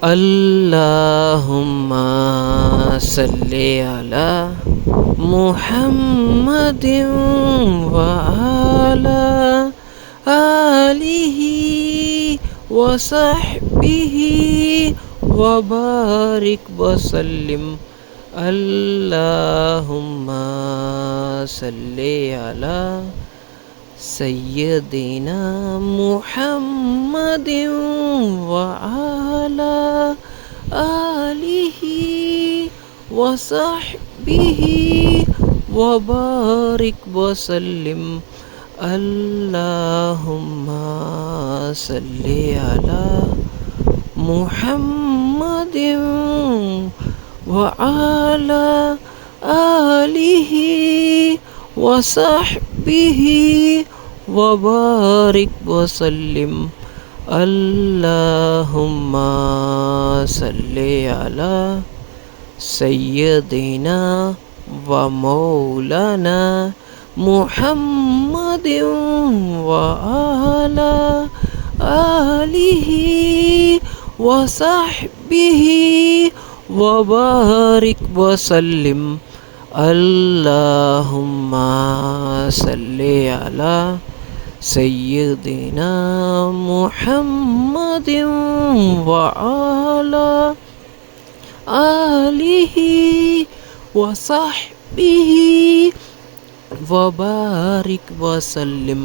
اللهم صل على محمد وعلى آله وصحبه وبارك وسلم. اللهم صل على سيدنا محمد وعلى آله وصحبه وبارك وسلم. اللهم صل على محمد وعلى آله وصحبه وبارك وسلم. اللهم صل على سيدنا ومولانا محمد وعلى آله وصحبه وبارك وسلم. اللهم صل على سيدنا محمد وعلى آله وصحبه وبارك وسلم.